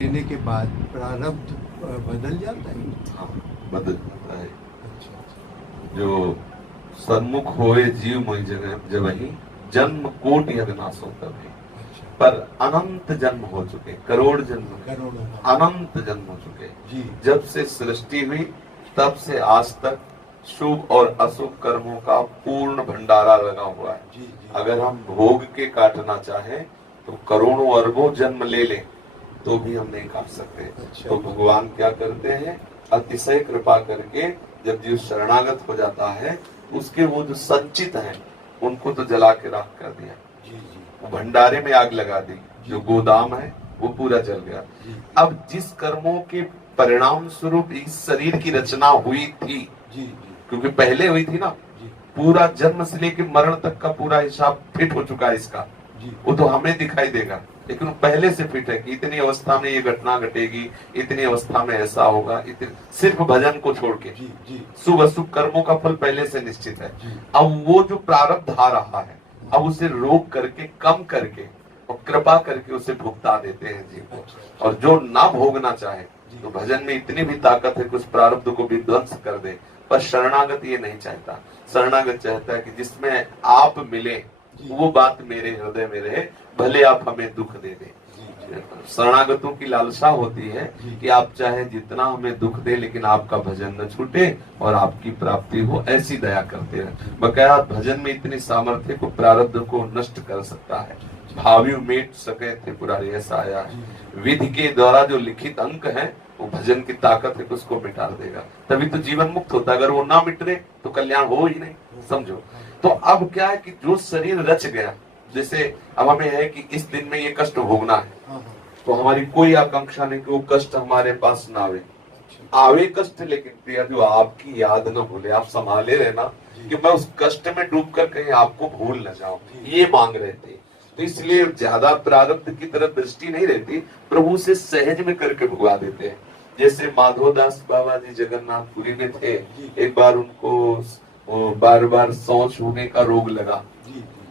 लेने के बाद प्रारब्ध बदल जाता है। हाँ, बदल जाता है। अच्छा अच्छा। जो सन्मुख होए जीव मोहि जगह जबहि जन्म कोटि अविनाश होता है। अच्छा। पर अनंत जन्म हो चुके, करोड़ जन्म, करोड़ों। अनंत जन्म हो चुके। जी। जब से सृष्टि हुई तब से आज तक शुभ और अशुभ कर्मों का पूर्ण भंडारा लगा हुआ है। जी जी। अगर हम भोग के काटना चाहें तो करोड़ों अरबों जन्म ले लें तो भी हम नहीं काट सकते। अच्छा। तो भगवान क्या करते हैं, अतिशय कृपा करके जब जीव शरणागत हो जाता है उसके वो जो संचित हैं उनको तो जला के राख कर दिया। जी जी। वो भंडारे में आग लगा दी, जो गोदाम है वो पूरा जल गया। जी अब जिस कर्मों के परिणाम स्वरूप इस शरीर की रचना हुई थी, जी। जी क्योंकि पहले हुई थी ना, जी। पूरा जन्म से लेकर मरण तक का पूरा हिसाब फिट हो चुका है इसका। जी। वो तो हमें दिखाई देगा, लेकिन वो पहले से फिट है कि इतनी अवस्था में ये घटना घटेगी, इतनी अवस्था में ऐसा होगा, सिर्फ भजन को छोड़ के। जी जी। शुभ अशुभ कर्मों का फल पहले से निश्चित है। जी। अब वो जो प्रारब्ध आ रहा है, अब उसे रोक करके, कम करके और कृपा करके उसे भुगता देते हैं जीव को। अच्छा। और जो ना भोगना चाहे जी। तो भजन में इतनी भी ताकत है कि उस प्रारब्ध को भी ध्वंस कर दे। पर शरणागत ये नहीं चाहता। शरणागत चाहता है कि जिसमें आप मिले जी। वो बात मेरे हृदय में रहे, भले आप हमें दुख दे दे। जी जी। शरणागतों की लालसा होती है जी। कि आप चाहे जितना हमें दुख दे लेकिन आपका भजन न छूटे और आपकी प्राप्ति हो, ऐसी दया करते हैं। बकाया भजन में इतनी सामर्थ्य को प्रारब्ध को नष्ट कर सकता है। भावी मेट सके थे पुरारी, ऐसा आया है। विधि के द्वारा जो लिखित अंक है वो भजन की ताकत है कि उसको मिटा देगा, तभी तो जीवन मुक्त होता है। अगर वो ना मिट रहे तो कल्याण हो ही नहीं, समझो। तो अब क्या है कि जो शरीर रच गया, जैसे अब हमें है कि इस दिन में ये कष्ट भोगना है, हाँ हाँ। तो हमारी कोई आकांक्षा नहीं कि वो कष्ट हमारे पास ना आवे। अच्छा। आवे कष्ट, लेकिन प्रिया जो आपकी याद न भूले, आप संभाले रहना कि मैं उस कष्ट में डूबकर कहीं आपको भूल न जाऊं, ये मांग रहे थे। तो इसलिए ज्यादा प्रारब्ध की तरफ दृष्टि नहीं रहती, प्रभु से सहज में करके भुगा देते हैं। जैसे माधोदास बाबा जी जगन्नाथपुरी में थे, एक बार उनको बार बार शौच होने का रोग लगा।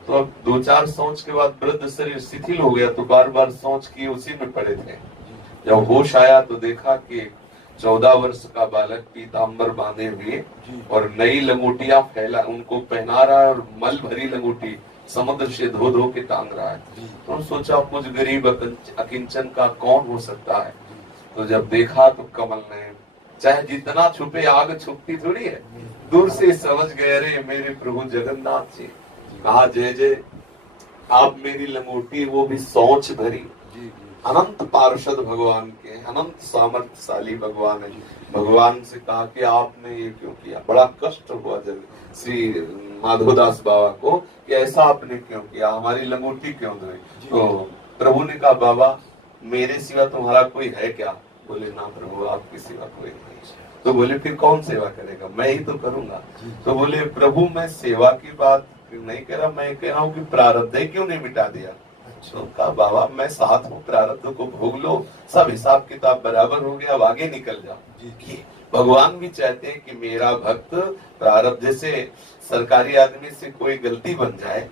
तो अब 2-4 शौच के बाद वृद्ध शरीर शिथिल हो गया, तो बार बार शौच किए उसी में पड़े थे। जब होश आया तो देखा कि 14 वर्ष का बालक पीताम्बर बांधे हुए और नई लंगोटियां फैला उनको पहना रहा है, और मल भरी लंगोटी समुद्र से धो धो के टांग रहा है। तो सोचा कुछ गरीब अकिंचन का कौन हो सकता है। तो जब देखा तो कमल ने, चाहे जितना छुपे आग छुपती थोड़ी है, दूर से समझ गए, अरे मेरे प्रभु जगन्नाथ जी। कहा जय जय, आप मेरी लंगोटी वो भी सोच भरी। अनंत पार्षद भगवान के, अनंत सामर्थ्यशाली भगवान है। भगवान से कहा कि आपने ये क्यों किया। बड़ा कष्ट हुआ जब श्री माधोदास बाबा को कि ऐसा आपने क्यों किया, हमारी लंगोटी क्यों धोई। तो प्रभु ने कहा बाबा मेरे सिवा तुम्हारा कोई है क्या। बोले ना प्रभु आपकी सिवा कोई नहीं। तो बोले फिर कौन सेवा करेगा, मैं ही तो करूंगा। तो बोले प्रभु मैं सेवा की बात नहीं कह रहा, मैं कह रहा हूँ कि प्रारब्ध क्यों नहीं मिटा दिया। तो कहा बाबा मैं साथ हूँ, प्रारब्ध को भोग लो, सब हिसाब किताब बराबर हो गया, अब आगे निकल जाओ। भगवान भी चाहते हैं कि मेरा भक्त प्रारब्ध, जैसे सरकारी आदमी से कोई गलती बन जाए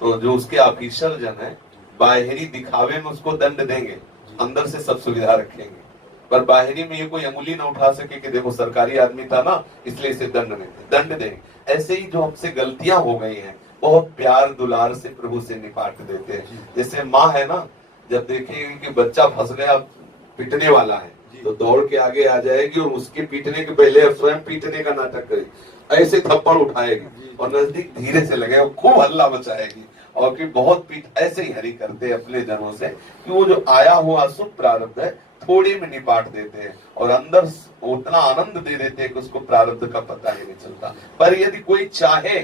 तो जो उसके ऑफिसर जन है बाहरी दिखावे में उसको दंड देंगे, अंदर से सब सुविधा रखेंगे। पर बाहरी में ये कोई अंगुली ना उठा सके कि देखो सरकारी आदमी था ना इसलिए इसे दंड देंगे। ऐसे ही जो हमसे गलतियां हो गई हैं बहुत प्यार दुलार से प्रभु से निपाट देते हैं। जैसे माँ है ना, जब देखेगी कि बच्चा फंस गया पीटने वाला है तो दौड़ के आगे आ जाएगी और उसके पीटने के पहले स्वयं पीटने का नाटक करेगी, ऐसे थप्पड़ उठाएगी और नजदीक धीरे से लगेगा, खूब हल्ला मचाएगी और कि बहुत पीठ। ऐसे ही हरि करते हैं अपने जनों से कि वो जो आया हुआ शुभ प्रारब्ध है थोड़ी में निपाट देते हैं और अंदर उतना आनंद दे देते हैं कि उसको प्रारब्ध का पता ही नहीं चलता। पर यदि कोई चाहे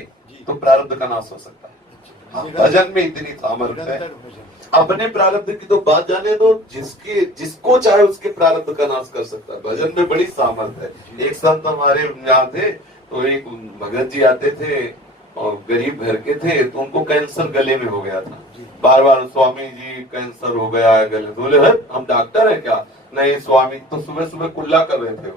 तो प्रारब्ध का नाश हो सकता है। भजन में इतनी सामर्थ्य है। अपने प्रारब्ध की तो बात जाने दो, जिसको चाहे उसके प्रारब्ध का नाश कर सकता है। भजन में बड़ी सामर्थ्य है। एक संत हमारे यहाँ थे, तो एक भगत जी आते थे और गरीब घर के थे, तो उनको कैंसर गले में हो गया था। बार बार स्वामी जी कैंसर हो गया है गले। बोले है हम डॉक्टर है क्या। नहीं स्वामी, तो सुबह सुबह कुल्ला कर रहे थे।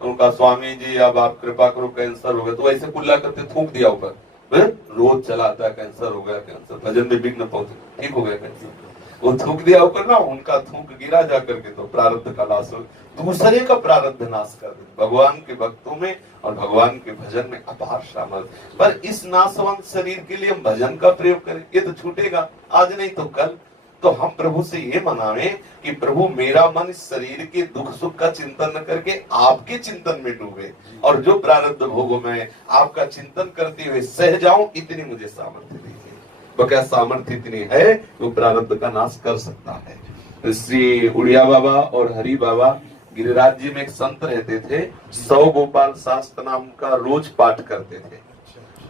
उनका स्वामी जी अब आप कृपा करो कैंसर हो गया। तो ऐसे कुल्ला करते थूक दिया ऊपर, रोज चला आता कैंसर हो गया, कैंसर। भजन में विघ्न पहुंचे, ठीक हो गया कैंसर। वो थूक दिया ऊपर ना, उनका थूक गिरा जा करके तो प्रारब्ध का नाश हो, दूसरे का प्रारब्ध नाश कर दे। भगवान के भक्तों में और भगवान के भजन में अपार सामर्थ्य। पर इस नाशवंत शरीर के लिए हम भजन का प्रयोग करें, ये तो छूटेगा आज नहीं तो कल। तो हम प्रभु से ये मनावे कि प्रभु मेरा मन इस शरीर के दुख सुख का चिंतन न करके आपके चिंतन में डूबे, और जो प्रारब्ध भोगों में आपका चिंतन करते हुए सह जाऊं, इतनी मुझे सामर्थ्य दीजिए। वो क्या सामर्थ्य इतनी है, वो प्रारब्ध का नाश कर सकता है। श्री उड़िया बाबा और हरि बाबा गिरिराज जी में एक संत रहते थे, 100 गोपाल शास्त्र नाम का रोज पाठ करते थे।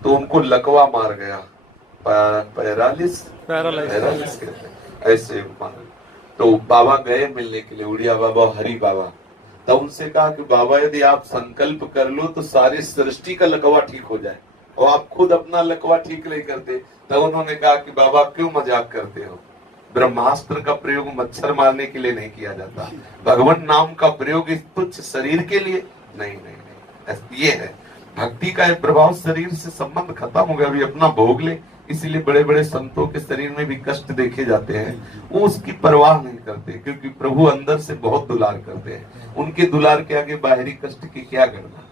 तो उनको लकवा मार गया, पैरालिस कहते हैं ऐसे। तो बाबा गए मिलने के लिए, उड़िया बाबा और हरि बाबा। तब उनसे कहा कि बाबा यदि आप संकल्प कर लो तो सारी सृष्टि का लकवा ठीक हो जाए, और आप खुद अपना लकवा ठीक नहीं करते। तब उन्होंने कहा कि बाबा क्यों मजाक करते हो, ब्रह्मास्त्र का प्रयोग मच्छर मारने के लिए नहीं किया जाता, भगवान नाम का प्रयोग इस तुच्छ शरीर के लिए नहीं नहीं नहीं। ये है भक्ति का प्रभाव, शरीर से संबंध खत्म हो गया, अभी अपना भोग ले। इसीलिए बड़े बड़े संतों के शरीर में भी कष्ट देखे जाते हैं, वो उसकी परवाह नहीं करते, क्योंकि प्रभु अंदर से बहुत दुलार करते हैं। उनके दुलार के आगे बाहरी कष्ट की क्या गणना।